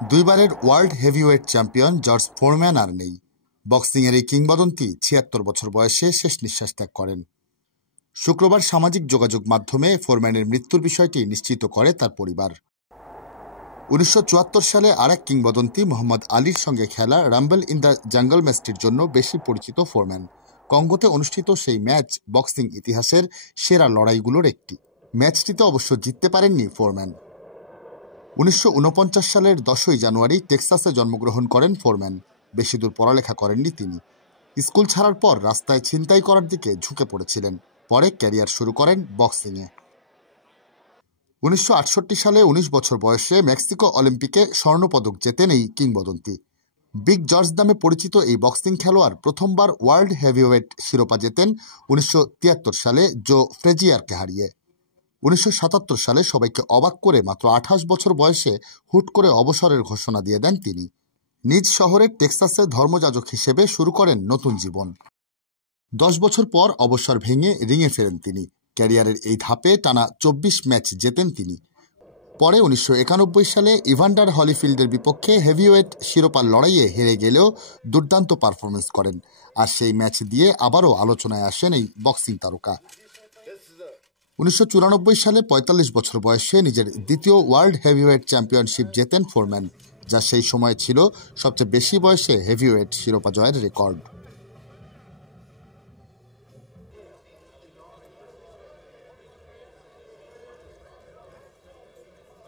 দুইবারের world heavyweight champion George Foreman আর নেই। বক্সিংয়ের এই কিংবদন্তি ৭৬ বছর বয়সে শেষ নিঃশ্বাস ত্যাগ করেন। শুক্রবার সামাজিক যোগাযোগ মাধ্যমে ফোরম্যানের মৃত্যুর বিষয়টি নিশ্চিত করে তার পরিবার। ১৯৭৪ সালে আরেক কিংবদন্তি মোহাম্মদ আলীর সঙ্গে খেলা রাম্বল ইন দ্য জাঙ্গল ম্যাচটির জন্য বেশি পরিচিত ফোরম্যান। কঙ্গোতে অনুষ্ঠিত সেই ম্যাচ বক্সিং ইতিহাসের সেরা লড়াইগুলোর একটি। ম্যাচটিতে অবশ্য জিততে পারেননি ফোরম্যান। ১৯৪৯ সালের ১০ই জানুয়ারি টেক্সাসে জন্মগ্রহণ করেন ফোরম্যান। বেশি দূর পড়ালেখা করেননি তিনি। স্কুল ছাড়ার পর রাস্তায় ছিনতাই করার দিকে ঝুঁকে পড়েছিলেন। পরে ক্যারিয়ার শুরু করেন বক্সিংয়ে। ১৯৬৮ সালে ১৯ বছর বয়সে মেক্সিকো অলিম্পিকে স্বর্ণপদক জেতেন এই কিংবদন্তি। বিগ জর্জ নামে পরিচিত এই বক্সিং খেলোয়াড় প্রথমবার ওয়ার্ল্ড হেভিওয়েট শিরোপা জেতেন ১৯৭৩ সালে জো ফ্রেজিয়ারকে হারিয়ে। ১৯৭৭ সালে সবাইকে অবাক করে মাত্র ২৮ বছর বয়সে হুট করে অবসরের ঘোষণা দিয়ে দেন তিনি। নিজ শহরের টেক্সাসে ধর্মযাজক হিসেবে শুরু করেন নতুন জীবন। ১০ বছর পর অবসর ভেঙে রিংয়ে ফেরেন তিনি। ক্যারিয়ারের এই ধাপে টানা ২৪ ম্যাচ জেতেন তিনি। পরে ১৯৯১ সালে ইভান্ডার হলিফিল্ডের বিপক্ষে হেভিওয়েট শিরোপার লড়াইয়ে হেরে গেলেও দুর্দান্ত পারফরমেন্স করেন। আর সেই ম্যাচ দিয়ে আবারও আলোচনায় আসেন এই বক্সিং তারকা। ১৯৯৪ সালে ৪৫ বছর বয়সে নিজের দ্বিতীয় ওয়ার্ল্ড হেভিওয়েট চ্যাম্পিয়নশিপ জেতেন ফোরম্যান, যা সেই সময় ছিল সবচেয়ে বেশি বয়সে হেভিওয়েট শিরোপা জয়ের রেকর্ড।